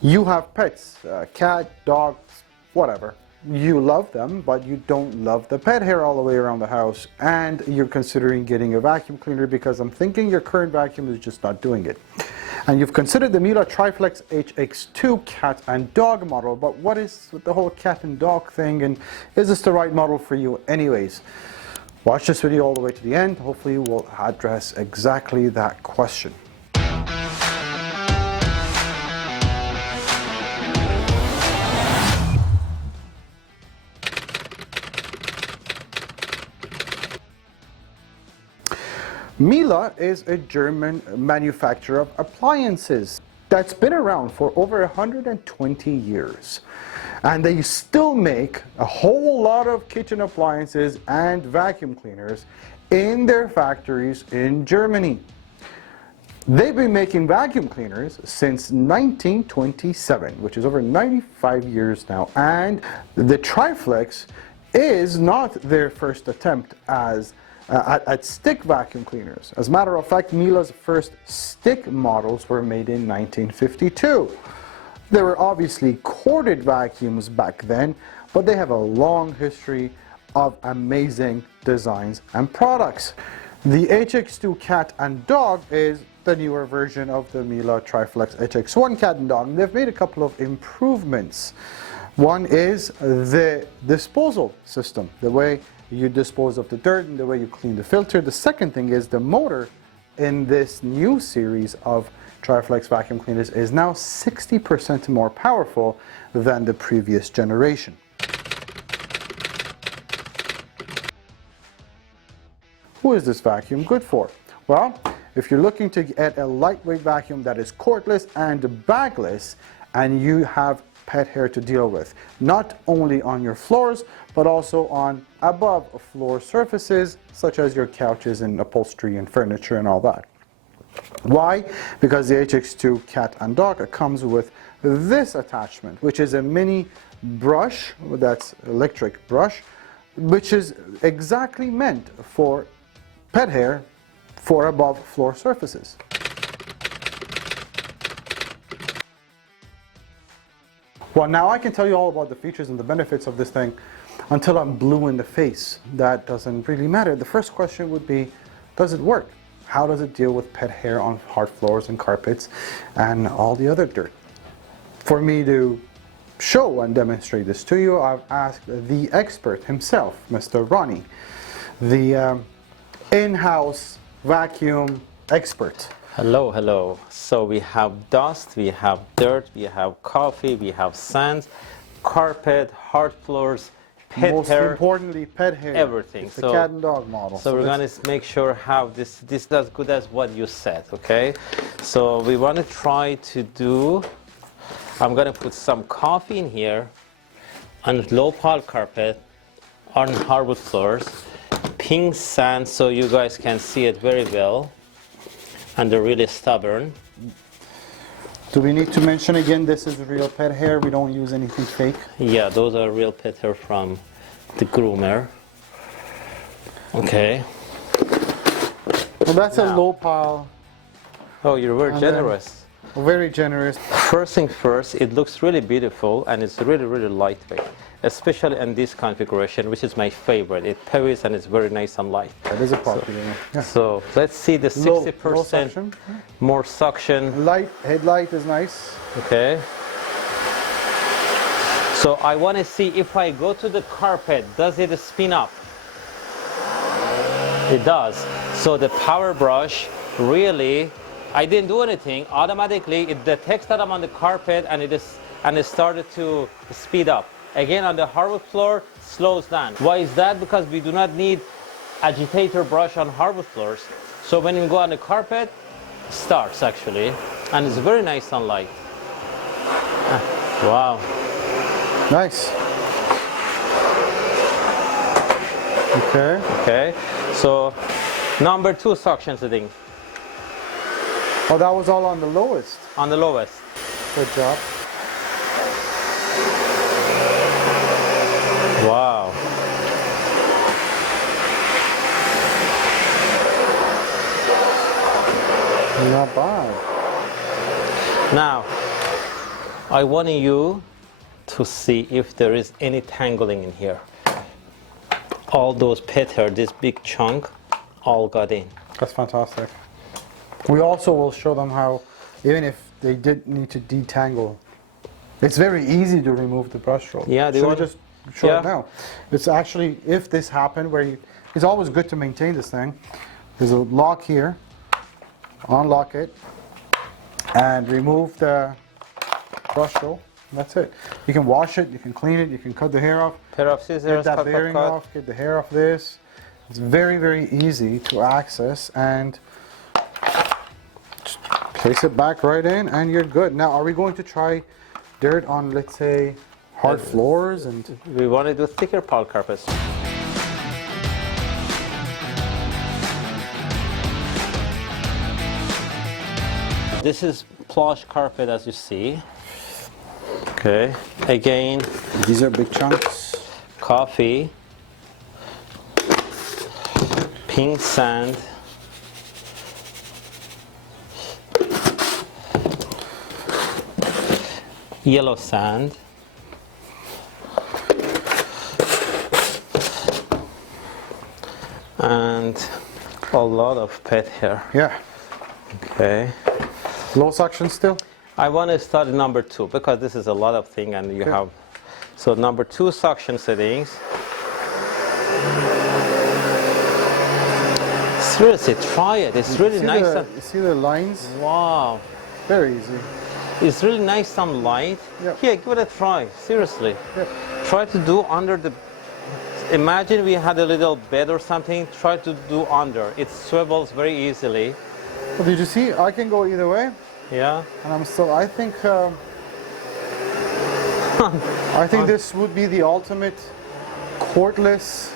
You have pets, cat, dogs, whatever. You love them, but you don't love the pet hair all the way around the house, and you're considering getting a vacuum cleaner because I'm thinking your current vacuum is just not doing it. And you've considered the Miele Triflex HX2 cat and dog model, but what is with the whole cat and dog thing, and is this the right model for you anyways? Watch this video all the way to the end. Hopefully we'll address exactly that question. Miele is a German manufacturer of appliances that's been around for over 120 years. And they still make a whole lot of kitchen appliances and vacuum cleaners in their factories in Germany. They've been making vacuum cleaners since 1927, which is over 95 years now. And the Triflex is not their first attempt at stick vacuum cleaners. As a matter of fact, Miele's first stick models were made in 1952. There were obviously corded vacuums back then, but they have a long history of amazing designs and products. The HX2 cat and dog is the newer version of the Miele Triflex HX1 cat and dog. They've made a couple of improvements. One is the disposal system, the way you dispose of the dirt and the way you clean the filter. The second thing is the motor in this new series of Triflex vacuum cleaners is now 60% more powerful than the previous generation. Who is this vacuum good for? Well, if you're looking to get a lightweight vacuum that is cordless and bagless, and you have pet hair to deal with, not only on your floors, but also on above floor surfaces, such as your couches and upholstery and furniture and all that. Why? Because the HX2 cat and dog comes with this attachment, which is a mini brush, that's electric brush, which is exactly meant for pet hair for above floor surfaces. Well, now I can tell you all about the features and the benefits of this thing until I'm blue in the face. That doesn't really matter. The first question would be, does it work? How does it deal with pet hair on hard floors and carpets and all the other dirt? For me to show and demonstrate this to you, I've asked the expert himself, Mr. Ronnie, the in-house vacuum expert. Hello, hello. So we have dust, we have dirt, we have coffee, we have sand, carpet, hard floors, pet Most hair. Most importantly, pet hair. Everything. It's the cat and dog model. So we're going to make sure how this is as good as what you said, okay? So we want to try to do, I'm going to put some coffee in here on low pile carpet, on hardwood floors, pink sand so you guys can see it very well. And they're really stubborn. Do we need to mention again, this is real pet hair? We don't use anything fake? Yeah, those are real pet hair from the groomer. Okay. Well, that's a low pile. Oh, you're very generous. Very generous. First thing first, it looks really beautiful and it's really, really lightweight. Especially in this configuration, which is my favorite. It carries and it's very nice and light. That is a popular one. Yeah. So let's see the 60% more suction. Light, headlight is nice. Okay. So I want to see if I go to the carpet, does it spin up? It does. So the power brush really, I didn't do anything. Automatically, it detects that I'm on the carpet and it started to speed up. Again, on the hardwood floor, slows down. Why is that? Because we do not need agitator brush on hardwood floors. So when you go on the carpet, it starts actually, and it's very nice and light. Wow. Nice. Okay. Okay. So number 2 suction setting. Oh, that was all on the lowest. On the lowest. Good job. Wow. Not bad. Now, I want you to see if there is any tangling in here. All those pet hair, this big chunk, all got in. That's fantastic. We also will show them how, even if they did need to detangle, it's very easy to remove the brush roll. Yeah, Should we just show it now? It's actually, if this happened, it's always good to maintain this thing. There's a lock here. Unlock it and remove the brush roll. That's it. You can wash it, you can clean it, you can cut the hair off. Pair of scissors, get that bearing off, get the hair off this. It's very, very easy to access, and just place it back right in and you're good. Now, are we going to try dirt on, let's say, hard floors? And we want to do thicker pile carpets. This is plush carpet, as you see. Okay, again, these are big chunks. Coffee, pink sand, yellow sand, and a lot of pet hair. Yeah. Okay. Low suction still? I want to start at number 2 because this is a lot of thing, and you have, so number 2 suction settings. Seriously, try it. It's really nice. You see the lines? Wow. Very easy. It's really nice, some light. Yep. Here, give it a try. Seriously. Yep. Try to do under the, imagine we had a little bed or something. Try to do under. It swivels very easily. Well, did you see? I can go either way. Yeah. And I'm still, I think this would be the ultimate cordless.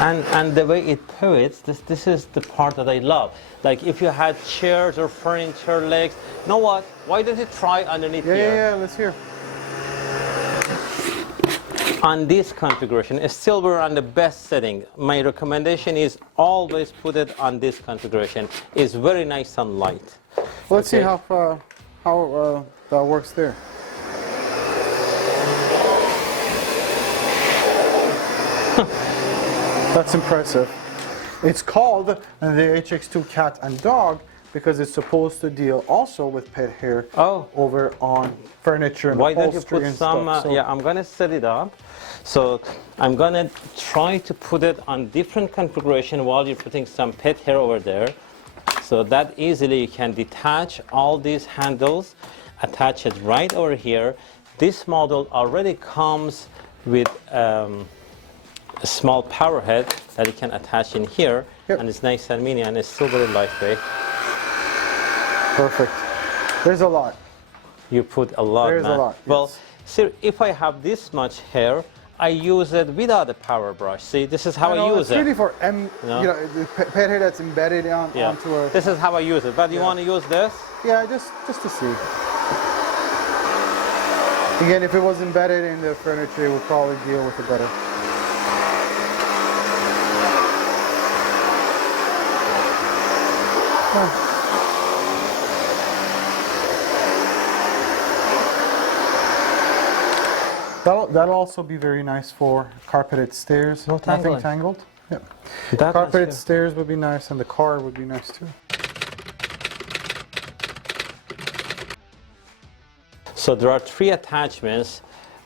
And the way it pivots, this is the part that I love. Like if you had chairs or furniture legs, you know what? Why don't you try underneath here? Yeah, let's hear. On this configuration, still we're on the best setting. My recommendation is always put it on this configuration. It's very nice and light. Let's see how that works there. That's impressive. It's called the HX2 Cat and Dog because it's supposed to deal also with pet hair over on furniture and why don't you upholstery put and some, stuff. So yeah, I'm going to set it up. So I'm going to try to put it on different configuration while you're putting some pet hair over there. So that easily you can detach all these handles, attach it right over here. This model already comes with a small power head that you can attach in here, and it's nice and mini, and it's still very lightweight. Perfect. There's a lot. You put a lot, There's man. a lot. Well, yes. see, if I have this much hair, I use it without a power brush. See, this is how I use it's it. really for the pet hair that's embedded onto a. This is how I use it. But you want to use this? Yeah, just to see. Again, if it was embedded in the furniture, it would probably deal with it better. That'll also be very nice for carpeted stairs. Nothing tangled. Yep. Carpeted stairs would be nice, and the car would be nice too. So there are 3 attachments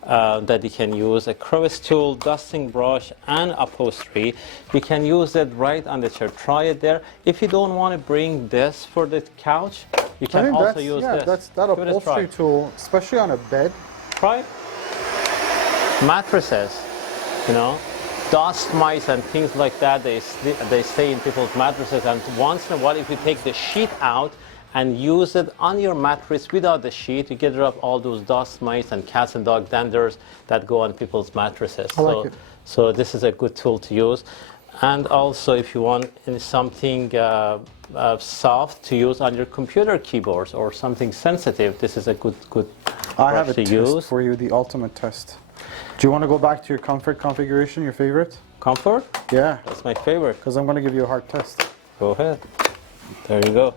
that you can use: a crevice tool, dusting brush, and upholstery. You can use it right on the chair. Try it there. If you don't want to bring this for the couch, you can also use this. That upholstery tool, especially on a bed. Try it. Mattresses, you know, dust mites and things like that, they stay in people's mattresses, and once in a while if you take the sheet out and use it on your mattress without the sheet, you get rid of all those dust mites and cats and dog danders that go on people's mattresses. So this is a good tool to use. And also if you want something soft to use on your computer keyboards or something sensitive, this is a good I have a to test use. for you, the ultimate test. Do you want to go back to your comfort configuration, your favorite? Comfort? Yeah. That's my favorite. Because I'm going to give you a hard test. Go ahead. There you go.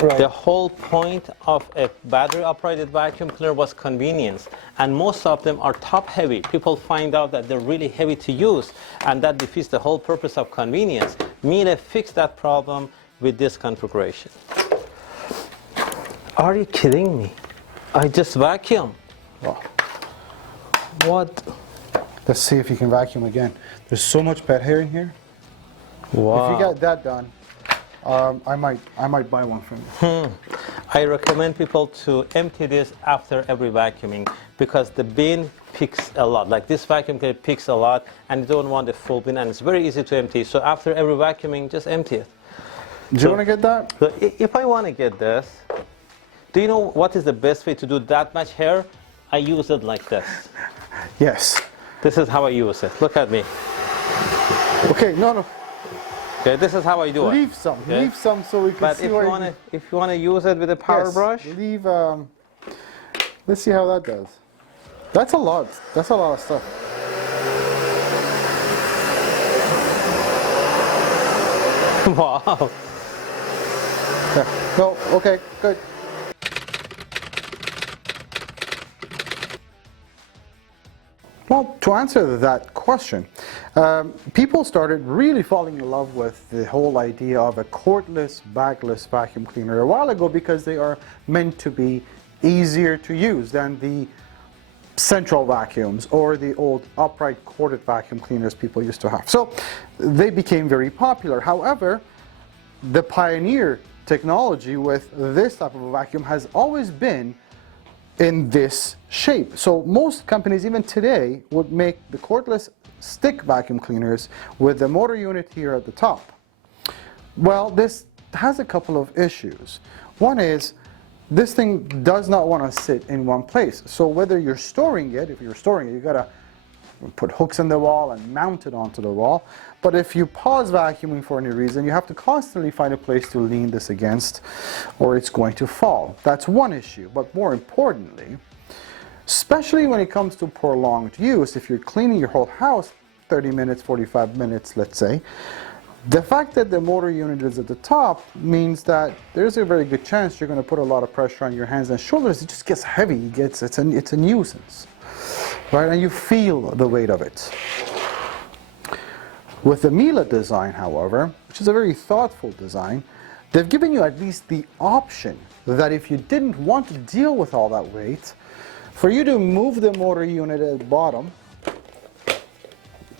Right. The whole point of a battery-operated vacuum cleaner was convenience, and most of them are top-heavy. People find out that they're really heavy to use, and that defeats the whole purpose of convenience. Miele fixed that problem with this configuration. Are you kidding me? I just vacuum. Wow. What? Let's see if you can vacuum again. There's so much pet hair in here. Wow. If you get that done, I might buy one from you. I recommend people to empty this after every vacuuming because the bin picks a lot. Like this vacuum cleaner picks a lot, and you don't want the full bin, and it's very easy to empty. So after every vacuuming, just empty it. Do you want to get that? So if I want to get this, do you know what is the best way to do that much hair? I use it like this. Yes. This is how I use it. Look at me. Okay, no. Okay, this is how I do it. Leave some. Okay? Leave some so we can But see if you want to use it with a power yes, brush, leave. Let's see how that does. That's a lot. That's a lot of stuff. wow. Yeah. No. Okay. Good. Well, to answer that question, people started really falling in love with the whole idea of a cordless, bagless vacuum cleaner a while ago because they are meant to be easier to use than the central vacuums or the old upright corded vacuum cleaners people used to have. So they became very popular. However, the pioneer technology with this type of a vacuum has always been in this shape. So most companies, even today, would make the cordless stick vacuum cleaners with the motor unit here at the top. Well, this has a couple of issues. One is this thing does not want to sit in one place. So whether you're storing it, if you're storing it, you gotta put hooks in the wall and mount it onto the wall. But if you pause vacuuming for any reason, you have to constantly find a place to lean this against or it's going to fall. That's one issue. But more importantly, especially when it comes to prolonged use, if you're cleaning your whole house 30 minutes, 45 minutes, let's say, the fact that the motor unit is at the top means that there's a very good chance you're going to put a lot of pressure on your hands and shoulders. It just gets heavy. It's a nuisance, right? And you feel the weight of it. With the Miele design, however, which is a very thoughtful design, they've given you at least the option that if you didn't want to deal with all that weight, for you to move the motor unit at the bottom,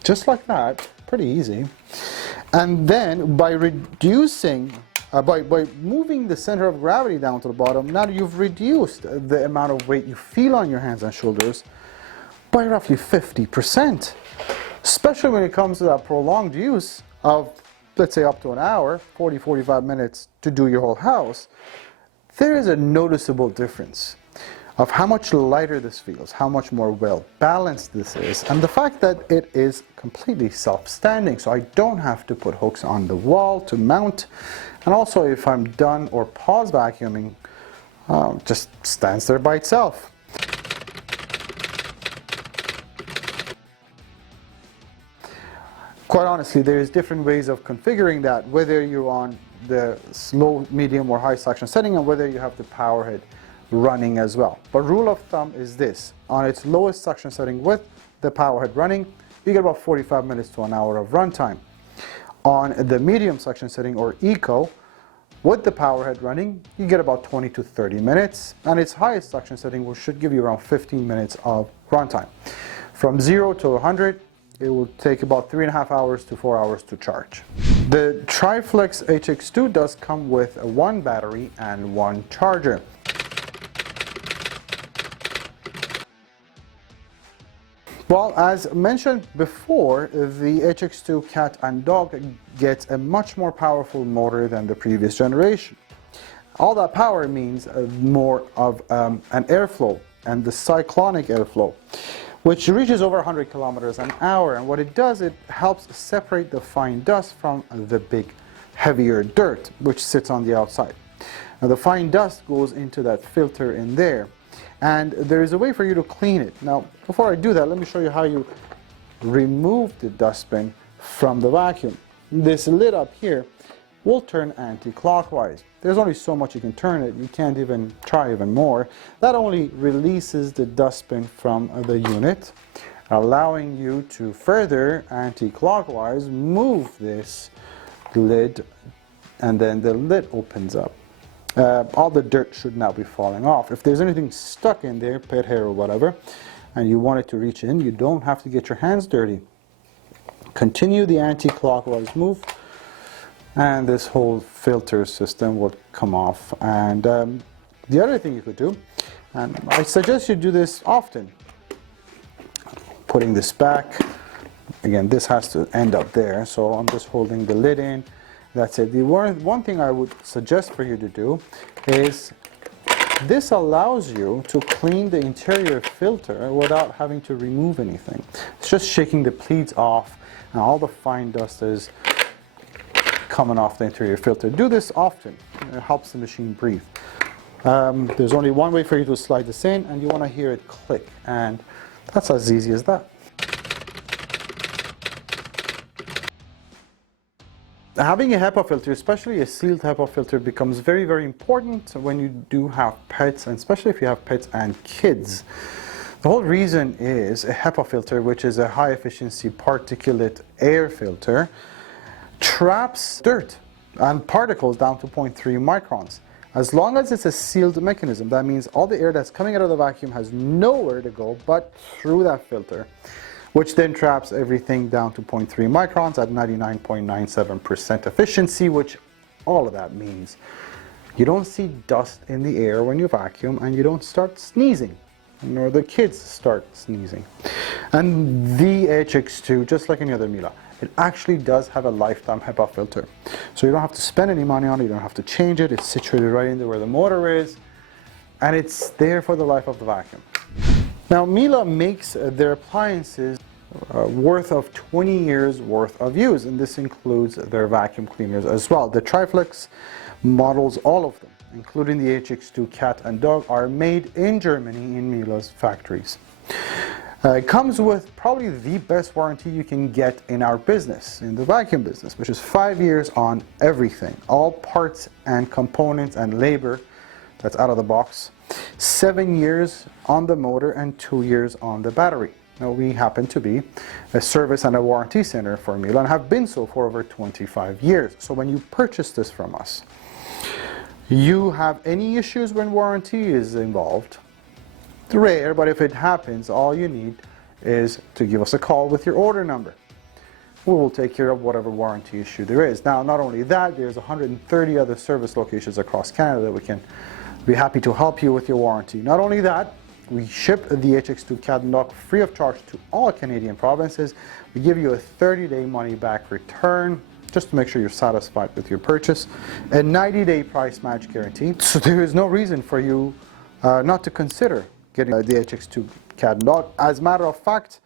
just like that, pretty easy. And then by reducing, by moving the center of gravity down to the bottom, now you've reduced the amount of weight you feel on your hands and shoulders by roughly 50%. Especially when it comes to that prolonged use of, let's say, up to an hour, 40, 45 minutes to do your whole house, there is a noticeable difference of how much lighter this feels, how much more well balanced this is, and the fact that it is completely self-standing, so I don't have to put hooks on the wall to mount, and also if I'm done or pause vacuuming, just stands there by itself. Quite honestly, there's different ways of configuring that, whether you're on the low, medium, or high suction setting, and whether you have the power head running as well. But rule of thumb is this: on its lowest suction setting with the power head running, you get about 45 minutes to an hour of runtime. On the medium suction setting, or eco, with the power head running, you get about 20 to 30 minutes, and its highest suction setting should give you around 15 minutes of runtime. From 0 to 100, it will take about 3.5 hours to 4 hours to charge. The Triflex HX2 does come with one battery and one charger. Well, as mentioned before, the HX2 cat and dog gets a much more powerful motor than the previous generation. All that power means more of an airflow, and the cyclonic airflow, which reaches over 100 kilometers an hour. And what it does, it helps separate the fine dust from the big, heavier dirt, which sits on the outside. Now, the fine dust goes into that filter in there, and there is a way for you to clean it. Now, before I do that, let me show you how you remove the dustbin from the vacuum. This lid up here will turn anti-clockwise. There's only so much you can turn it. You can't even try even more. That only releases the dustbin from the unit, allowing you to further anti-clockwise move this lid, and then the lid opens up. All the dirt should now be falling off. If there's anything stuck in there, pet hair or whatever, and you want it to reach in, you don't have to get your hands dirty. Continue the anti-clockwise move, and this whole filter system will come off. And the other thing you could do, and I suggest you do this often, putting this back. Again, this has to end up there, so I'm just holding the lid in. That's it. The one thing I would suggest for you to do is this allows you to clean the interior filter without having to remove anything. It's just shaking the pleats off, and all the fine dust is coming off the interior filter. Do this often. It helps the machine breathe. There's only one way for you to slide this in, and you want to hear it click, and that's as easy as that. Having a HEPA filter, especially a sealed HEPA filter, becomes very, very important when you do have pets, and especially if you have pets and kids. The whole reason is a HEPA filter, which is a high efficiency particulate air filter, traps dirt and particles down to 0.3 microns. As long as it's a sealed mechanism, that means all the air that's coming out of the vacuum has nowhere to go but through that filter, which then traps everything down to 0.3 microns at 99.97% efficiency, which all of that means you don't see dust in the air when you vacuum, and you don't start sneezing, nor the kids start sneezing. And the HX2, just like any other Miele, it actually does have a lifetime HEPA filter. So you don't have to spend any money on it, you don't have to change it, it's situated right in there where the motor is, and it's there for the life of the vacuum. Now, Miele makes their appliances worth of 20 years worth of use, and this includes their vacuum cleaners as well. The Triflex models, all of them, including the HX2 cat and dog, are made in Germany in Miele's factories. It comes with probably the best warranty you can get in our business, in the vacuum business, which is 5 years on everything, all parts and components and labor that's out of the box, 7 years on the motor, and 2 years on the battery. Now, we happen to be a service and a warranty center for Miele and have been so for over 25 years. So when you purchase this from us, you have any issues when warranty is involved, it's rare, but if it happens, all you need is to give us a call with your order number. We will take care of whatever warranty issue there is. Now, not only that, there's 130 other service locations across Canada that we can be happy to help you with your warranty. Not only that, we ship the HX2 cat and dog free of charge to all Canadian provinces. We give you a 30-day money-back return just to make sure you're satisfied with your purchase. A 90-day price match guarantee. So there is no reason for you not to consider getting the HX2 cat and dog. As a matter of fact,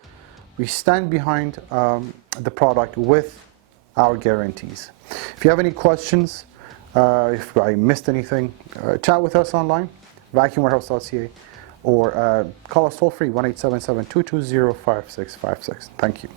we stand behind the product with our guarantees. If you have any questions, if I missed anything, chat with us online, vacuumwarehouse.ca, or call us toll free, 1-877-220-5656. Thank you.